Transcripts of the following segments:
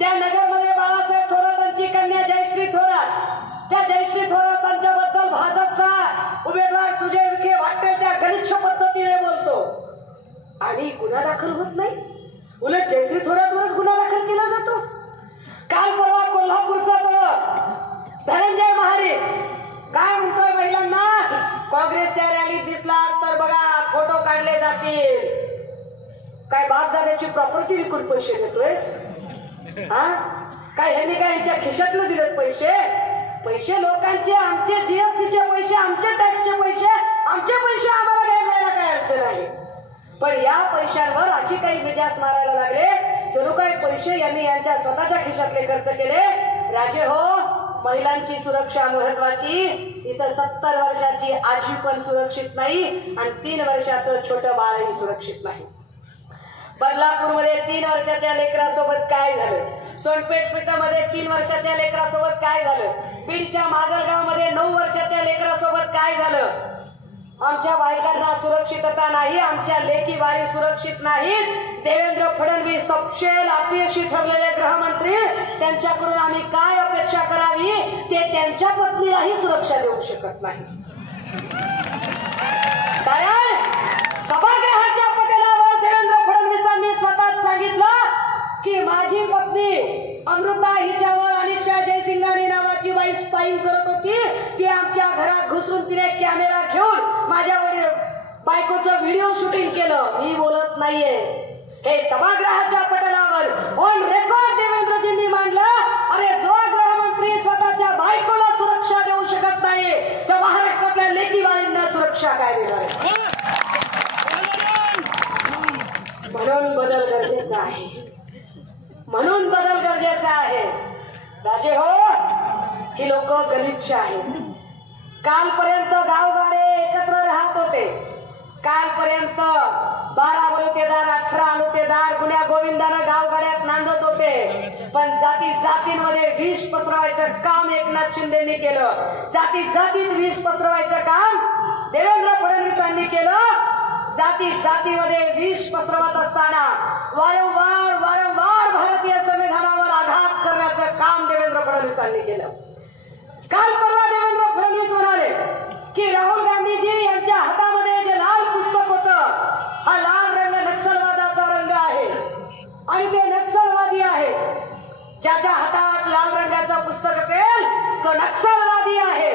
त्या नगरमध्ये बाळासाहेब थोरातांची कन्या जयश्री थोरात, त्या जयश्री थोरातांच्या बद्दल भाजपचा उमेदवार सुजय विखे वाटते त्या गलिच्छ पद्धतीने बोलतो आणि गुन्हा दाखल होत नाही. उलट जयश्री थोरातवरच गुन्हा दाखल केला जातो. काल परवा कोल्हापूरचा तो धनंजय महारे काय म्हणतोय, महिलांना काँग्रेसच्या रॅलीत दिसला तर बघा फोटो काढले जातील. काय बाप जाण्याची प्रॉपर्टी विकून पैसे देतोयस? हा काय ह्यांनी काय यांच्या खिशातलं दिलेत पैसे? पैसे लोकांचे, आमचे जीएसटीचे पैसे, आमचे टॅक्सचे पैसे, आमचे पैसे आम्हाला घ्यायला काय अडचण आहे. पण या पैशांवर अशी काही मिजाज मारायला लागले जणू काही पैसे यांनी यांच्या स्वतःच्या खिशातले खर्च केले. राजे हो, महिलांची सुरक्षा महत्वाची. इथं 70 वर्षाची आजी पण सुरक्षित नाही आणि 3 वर्षाचं छोटं बाळही सुरक्षित नाही. बदलापूरमध्ये 3 वर्षाच्या लेकरासोबत काय झालं? सोनपेठ पिठामध्ये 3 वर्षाच्या लेकरासोबत काय झालं? बीडच्या माजलगावमध्ये 9 वर्षाच्या लेकरासोबत काय झालं? आमच्या बायकांना सुरक्षितता नाही, आमच्या लेकी बाई सुरक्षित नाहीत. देवेंद्र फडणवीस सपशेल अपयशी ठरलेले गृहमंत्री, त्यांच्याकडून आम्ही काय अपेक्षा करावी? ते त्यांच्या पत्नीलाही सुरक्षा देऊ शकत नाही. कारण सभागृहाच्या पटलावर देवेंद्र फडणवीसांनी स्वतःच सांगितलं की माझी पत्नी अमृता हिच्यावर अनिक्षा जयसिंगानी नावाची बाई स्पाईंग करत होती. ती आमच्या घरात घुसून तिने कॅमेरा घेऊन माझ्या बायकोचं व्हिडिओ शूटिंग केलं. मी बोलत नाहीये, हे सभागृहाच्या पटलावर ऑन रेकॉर्ड देवेंद्रजींनी मांडलं. अरे जो गृहमंत्री स्वतःच्या बायकोला सुरक्षा देऊ शकत नाही तर महाराष्ट्रातल्या लेकी बाळींना सुरक्षा काय देणार? म्हणून बदल गरजेचा आहे, म्हणून बदल गरजेचा आहे. राजे हो, ही लोक गलिच्छ आहेत. कालपर्यंत गावगाडे एकत्र राहत होते. कालपर्यंत 12 बलुतेदार 18 अलुतेदार गुन्ह्या गोविंदानं गावगाड्यात नांदत होते. पण जाती जातींमध्ये विष पसरवायचं काम एकनाथ शिंदेनी केलं. जाती जातीत विष पसरवायचं काम देवेंद्र फडणवीसांनी केलं. जाती जातीमध्ये विष पसरवत असताना वारंवार वारंवार भारतीय संविधानावर आघात करण्याचं काम देवेंद्र फडणवीसांनी केलं. काल परवा देवेंद्र फडणवीस म्हणाले की राहुल गांधीजी यांच्या हातामध्ये जे लाल पुस्तक होतं, हा लाल रंग नक्षलवादाचा रंग आहे आणि ते नक्षलवादी आहे. ज्याच्या हातात लाल रंगाचं पुस्तक असेल तो नक्षलवादी आहे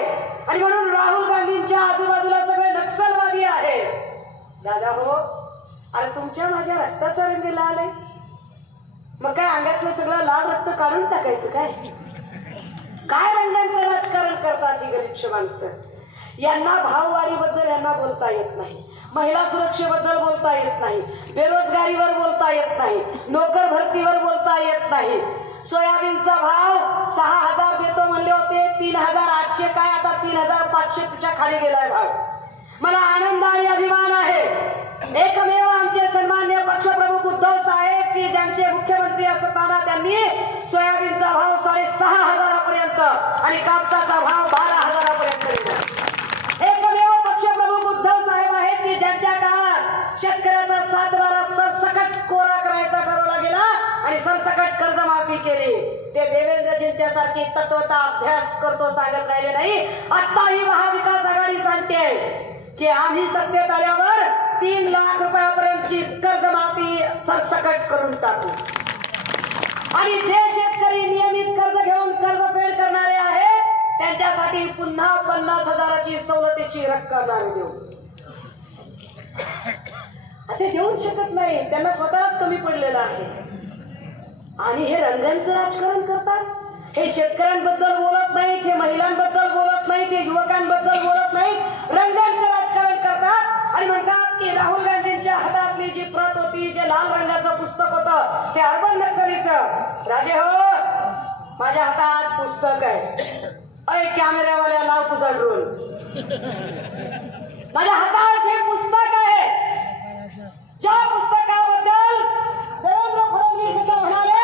आणि म्हणून राहुल गांधींच्या आजूबाजूला सगळे नक्षलवादी आहे. दादा हो, अरे तुमच्या माझ्या रक्ताचा रंग लाल आहे, मग काय अंगातलं सगळं लाल रक्त काढून टाकायचं काय? काय रंगांचं राजकारण करतात ही गलिच्छ माणसं? यांना भाववाढीबद्दल यांना बोलता येत नाही, महिला सुरक्षेबद्दल बोलता येत नाही, बेरोजगारीवर बोलता येत नाही, नोकर भरतीवर बोलता येत नाही. सोयाबीनचा भाव 6,000 देतो म्हणले होते, 3,800 काय आता 3,500 खाली गेलाय भाव. मला आनंद आणि अभिमान आहे. एकमेव आमचे सन्मान्य पक्षप्रमुख उद्धव साहेब की ज्यांचे मुख्यमंत्री असताना त्यांनी सोयाबीनचा भाव 6,500 पर्यंत आणि कापसाचा भाव 12,000 दिला. एकमेव पक्षप्रमुख उद्धव साहेब आहेत की ज्यांच्या काळात शेतकऱ्याचा 7-12 सरसकट कोरा करायचा ठरवला गेला आणि सरसकट कर्जमाफी केली. ते देवेंद्रजींच्या सारखी तत्वता अभ्यास करतो सांगत राहिले नाही. आता ही महाविकास आघाडी सांगते की आम्ही सत्तेत आल्यावर 3 लाख रुपयापर्यंतची कर्जमाफी सरसकट करून टाकू आणि जे शेतकरी नियमित कर्ज घेऊन कर्जफेड करणारे आहेत त्यांच्यासाठी पुन्हा 50,000ची सवलतीची रक्कम आम्ही देऊ. ते देऊच शकत नाही, त्यांना स्वतःच कमी पडलेलं आहे. आणि हे रंगांचं राजकारण करतात. हे शेतकऱ्यांबद्दल बोलत नाहीत, हे महिलांबद्दल बोलत नाहीत, हे युवकांबद्दल बोलत नाहीत, रंगांचं राजकारण करतात आणि म्हणतात की राहुल गांधींच्या हातातली जी प्रत होती, जे लाल रंगाचं पुस्तक होतं ते अर्बन नक्सलीचं. राजे हो, माझ्या हातात पुस्तक आहे. अय कॅमेऱ्यावाल्या लाव तुझा ड्रोन. माझ्या हातात हे पुस्तक आहे. ज्या पुस्तकाबद्दल देवेंद्र फडणवीस म्हणाले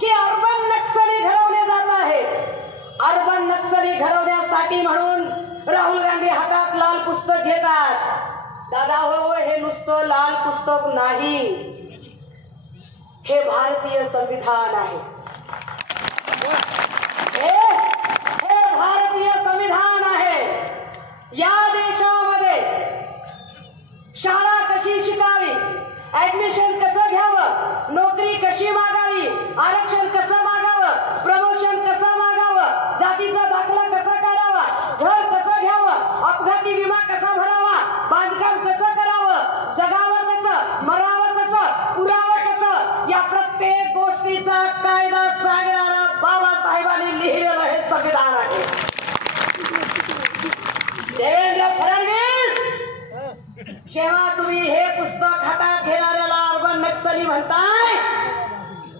की अर्बन नक्सली घडवले जात आहे. अर्बन नक्सली घडवण्यासाठी म्हणून राहुल गांधी हातात लाल पुस्तक घेतात. दादा हो, हे नुसतं लाल पुस्तक नाही, हे भारतीय संविधान आहे. हे भारतीय संविधान आहे. या देशामध्ये शाळा कशी शिकावी, ऍडमिशन कसं घ्यावं, नोकरी कशी मागावी, आरक्षण कसं मागावं, प्रमोशन कसं मागावं, जातीचा दाखला कसा काढावा, घर कसं घ्यावं, अपघाती विमा कसा भरावा, बांधकाम कसं करावं, जगावं कसं, मरावं कसं, पुरावं कसं, या प्रत्येक गोष्टीचा कायदा सांगणारा बाबासाहेबांनी लिहिलेलं हे संविधान आहे. देवेंद्र फडणवीस, जेव्हा तुम्ही हे पुस्तक हातात घेणाऱ्याला अर्बन नक्सली म्हणताय,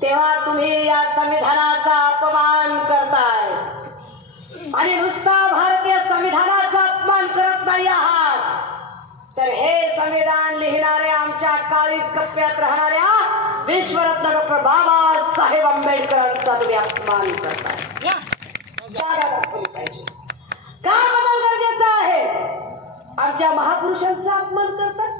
तेव्हा तुम्ही या संविधानाचा अपमान करताय. आणि नुसता भारतीय संविधानाचा अपमान करत नाही आहात, तर हे संविधान लिहिणाऱ्या आमच्या काळीज कप्प्यात राहणाऱ्या विश्वरत्न डॉक्टर बाबासाहेब आंबेडकरांचा तुम्ही अपमान करताय. जागा दाखवली पाहिजे. का बदल गरजेचा आहे? आमच्या महापुरुषांचा अपमान करतात.